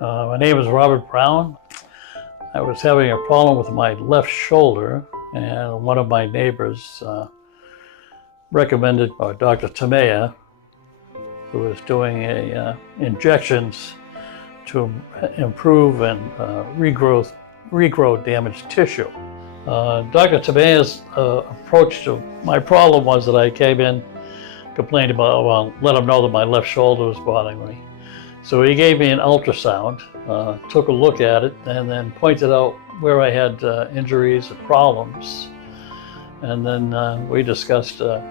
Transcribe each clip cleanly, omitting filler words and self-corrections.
My name is Robert Brown. I was having a problem with my left shoulder, and one of my neighbors recommended Dr. Tamea, who was doing injections to improve and regrow damaged tissue. Dr. Tamea's approach to my problem was that I came in, complained about, well, let him know that my left shoulder was bothering me. So he gave me an ultrasound, took a look at it, and then pointed out where I had injuries and problems. And then we discussed a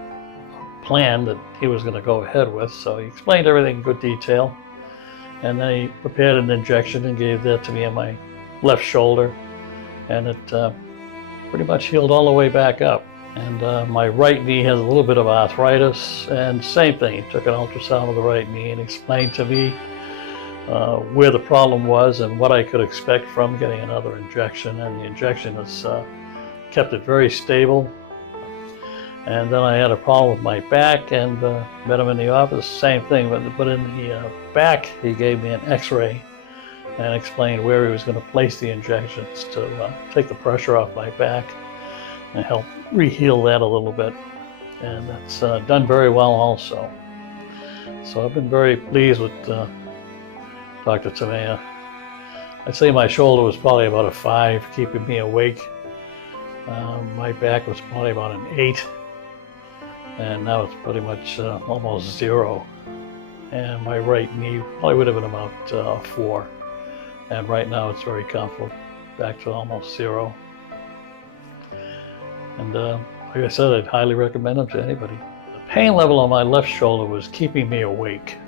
plan that he was going to go ahead with. So he explained everything in good detail. And then he prepared an injection and gave that to me on my left shoulder. And it pretty much healed all the way back up. And my right knee has a little bit of arthritis, and same thing. He took an ultrasound of the right knee and explained to me where the problem was and what I could expect from getting another injection. And the injection has kept it very stable. And then I had a problem with my back, and met him in the office, same thing. But in the back, he gave me an x-ray and explained where he was going to place the injections to take the pressure off my back and help re-heal that a little bit. And that's done very well also. So I've been very pleased with Dr. Tamea. I'd say my shoulder was probably about a 5, keeping me awake. My back was probably about an 8. And now it's pretty much almost 0. And my right knee probably would have been about 4. And right now it's very comfortable, back to almost 0. And like I said, I'd highly recommend them to anybody. The pain level on my left shoulder was keeping me awake.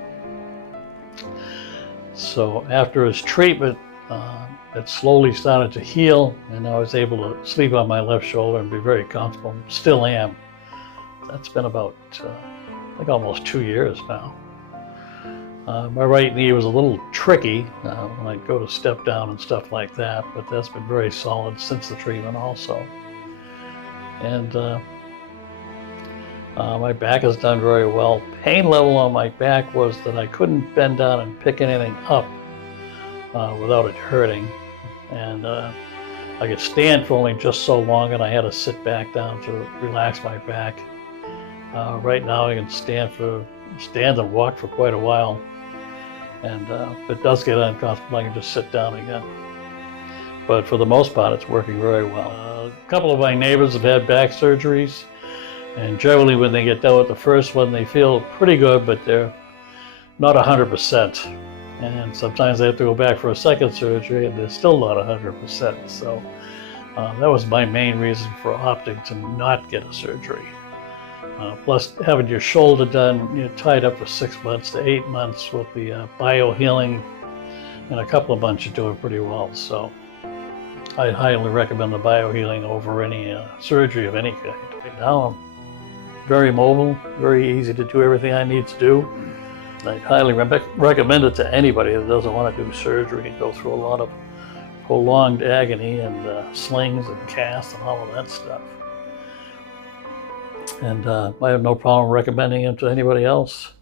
So after his treatment, it slowly started to heal, and I was able to sleep on my left shoulder and be very comfortable. Still am. That's been about, I think, almost 2 years now. My right knee was a little tricky when I go to step down and stuff like that, but that's been very solid since the treatment also. And my back has done very well. Pain level on my back was that I couldn't bend down and pick anything up without it hurting. And I could stand for only just so long, and I had to sit back down to relax my back. Right now I can stand and walk for quite a while. And if it does get uncomfortable, I can just sit down again. But for the most part, it's working very well. A couple of my neighbors have had back surgeries, and generally when they get done with the first one, they feel pretty good, but they're not 100%. And sometimes they have to go back for a second surgery, and they're still not 100%. So that was my main reason for opting to not get a surgery. Plus, having your shoulder done, tied up for 6 months to 8 months with the biohealing, in a couple of months you're doing pretty well. So I highly recommend the biohealing over any surgery of any kind. Right now I'm very mobile, very easy to do everything I need to do. I'd highly recommend it to anybody that doesn't want to do surgery and go through a lot of prolonged agony and slings and casts and all of that stuff. And I have no problem recommending him to anybody else.